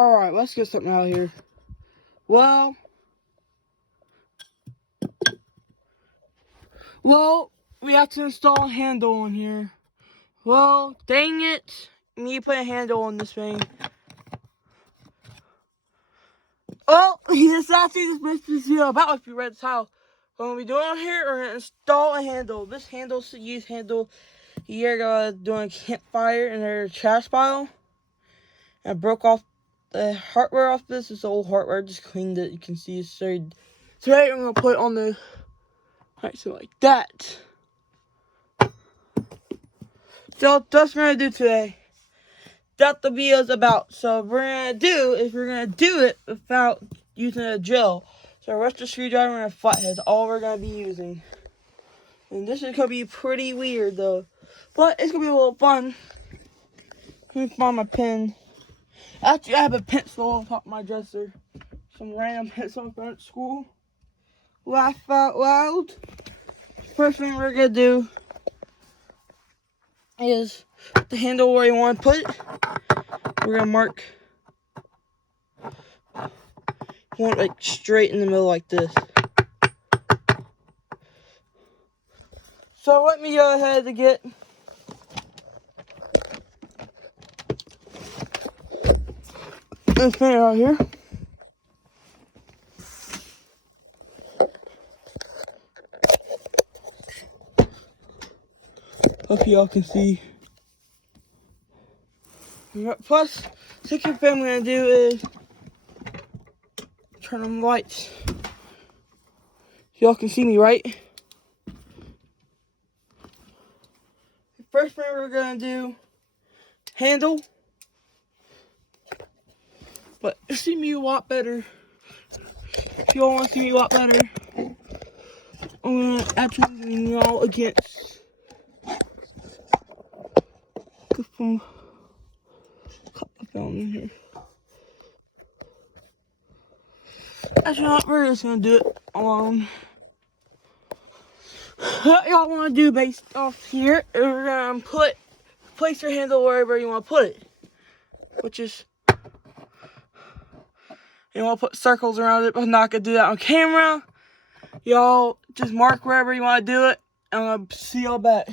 Alright, let's get something out of here. Well, we have to install a handle on here. Well, dang it. We need to put a handle on this thing. Oh, yes, I see this business video about if you read this house. What we're doing here, we're going to install a handle. This handle's a used handle. A year ago, doing a campfire in their trash pile. I broke off the hardware off this. It's old hardware. Just cleaned it. You can see it's straight. Today, I'm going to put it on the... Alright, so like that. So that's what we're going to do today. That's the video's about. So what we're going to do is we're going to do it without using a drill. So a rusted screwdriver and a flathead is all we're going to be using. And this is going to be pretty weird though. But it's going to be a little fun. Let me find my pen. Actually, I have a pencil on top of my dresser. Some random pencil from school. Laugh out loud. First thing we're going to do is the handle where you want to put it. We're going to mark one like straight in the middle like this. So let me go ahead to get this thing out here. Hope y'all can see. Plus, second thing I'm gonna do is turn on the lights. Y'all can see me, right? The first thing we're gonna do, handle. But see me a lot better. If y'all want to see me a lot better, I'm gonna actually y'all against some copper film in here. Actually, not. We're just gonna do it alone. What y'all want to do based off here, we're gonna place your handle wherever you want to put it, which is you want to put circles around it, but I'm not gonna do that on camera. Y'all just mark wherever you want to do it, and I'm gonna see y'all back.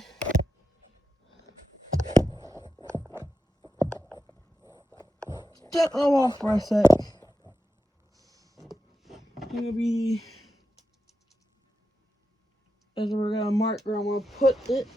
Shut them off for a sec. Gonna be as we're gonna mark where I'm gonna put it.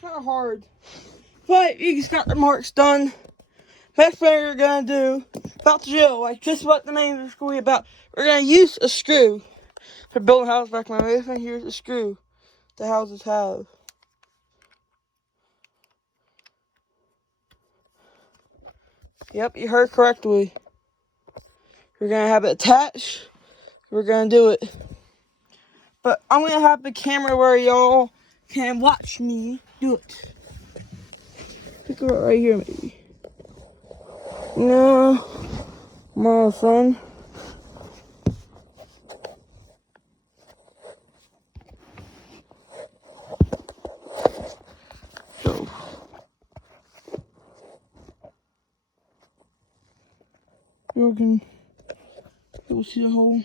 Kind of hard, but you just got the marks done. Next thing we're gonna do about the drill, like just what the name of the school is about. We're gonna use a screw for building a house back my roof, and here's a screw the houses have. Yep, you heard correctly. We're gonna have it attached. We're gonna do it. But I'm gonna have the camera where y'all can watch me do it. Pick it right here, maybe. No, my son. So, you'll see the hole.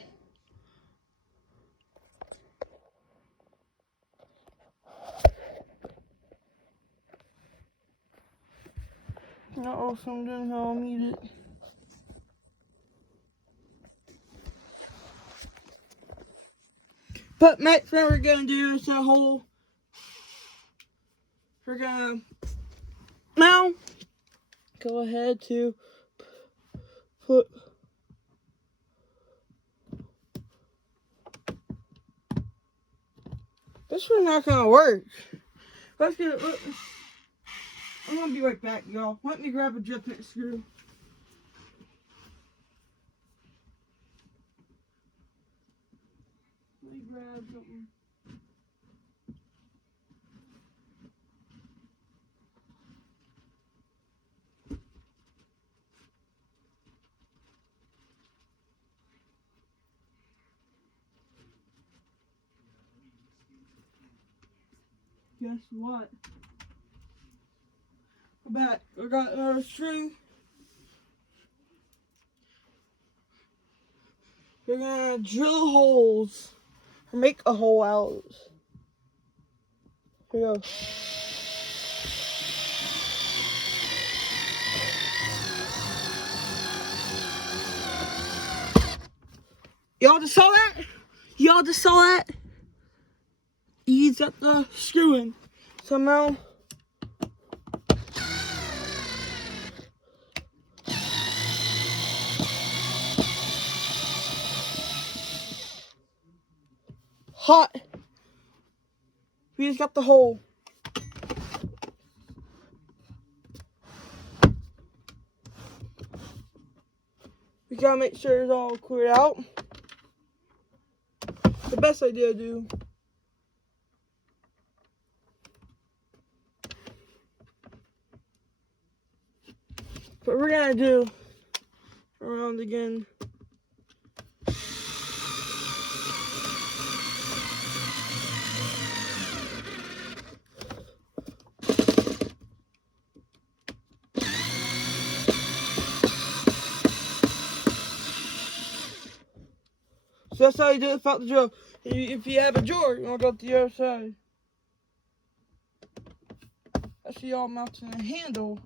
Uh-oh, something how I mute it. But next thing we're gonna do is a whole. We're gonna now go ahead to put. This one's not gonna work. Let's get it. I'm gonna be right back, y'all. Let me grab a drip and screw. Let me grab something. Guess what? We're back. We got our string. We're gonna drill holes or make a hole out. Here we go. Y'all just saw that? Y'all just saw that? He's got the screw in. Somehow. Hot. We just got the hole. We gotta make sure it's all cleared out. The best idea to do. But we're gonna do around again. So that's how you do it without the drill. If you have a drawer, you want to go to the other side. That's y'all mounting a handle.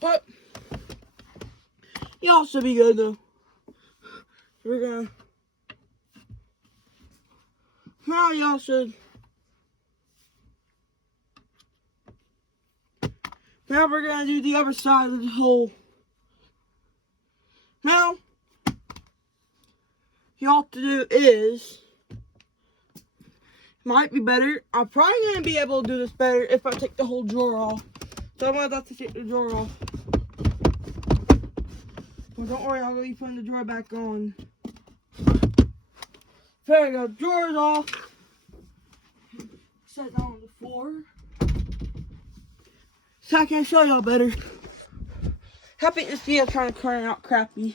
But y'all should be good though. We're gonna now y'all should. Now we're gonna do the other side of the hole. Now, y'all to do is, might be better. I'm probably gonna be able to do this better if I take the whole drawer off. So I'm gonna have to take the drawer off. Well, don't worry, I'm gonna be putting the drawer back on. There we go, drawer's off. Set down on the floor. So I can show y'all better. Happy this video trying to turn out crappy.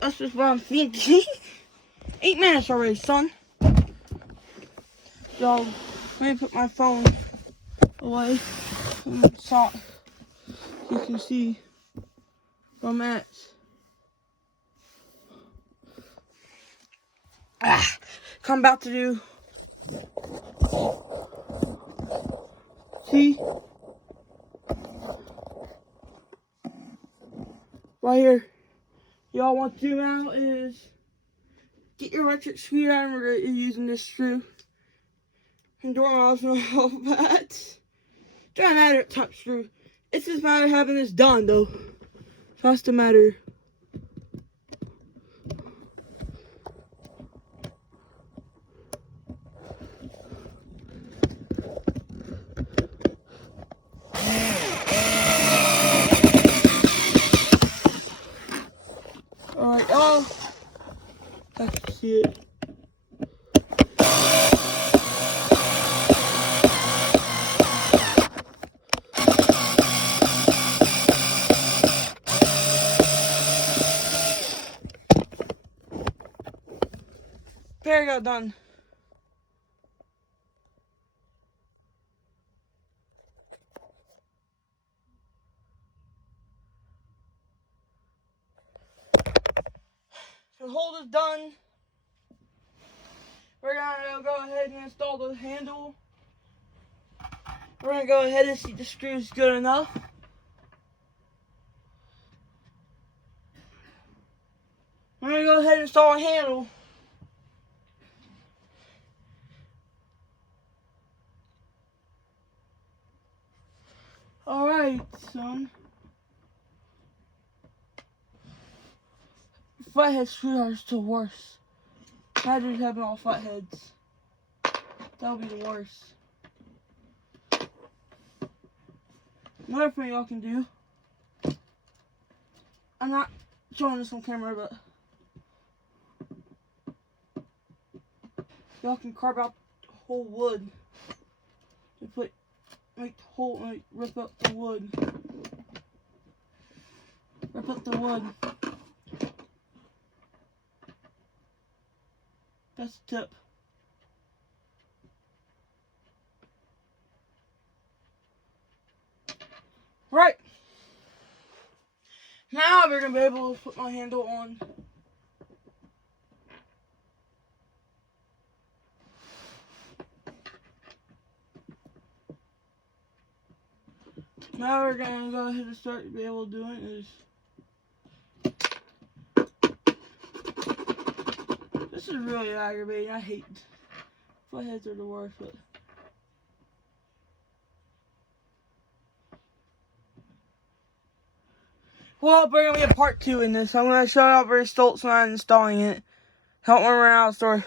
That's just what I'm thinking. 8 minutes already, son. So, let me put my phone away so you can see where I'm at. I'm about to do. See? Right here. Y'all want to do now is get your electric screwdriver you're using this screw. And doorknobs and all that. Doesn't matter at top screw. It's just a matter of having this done though. That's the matter. Alright, y'all. I can see it. There we go, done. So the hole is done. we're gonna go ahead and install the handle. We're gonna go ahead and see if the screw's good enough. We're gonna go ahead and install a handle. Alright, son. Flathead screwdriver's still worse. Imagine having all flatheads. That would be the worst. Another thing y'all can do. I'm not showing this on camera, but y'all can carve out whole wood. Just rip up the wood. Rip up the wood. That's the tip. Right. Now we're gonna be able to put my handle on. Now we're gonna go ahead and start to be able to do it is. This is really aggravating. I hate flatheads are the worst, but well, we're gonna be a part 2 in this. I'm gonna show you how British Stoltz and I'm installing it. Help me around, story.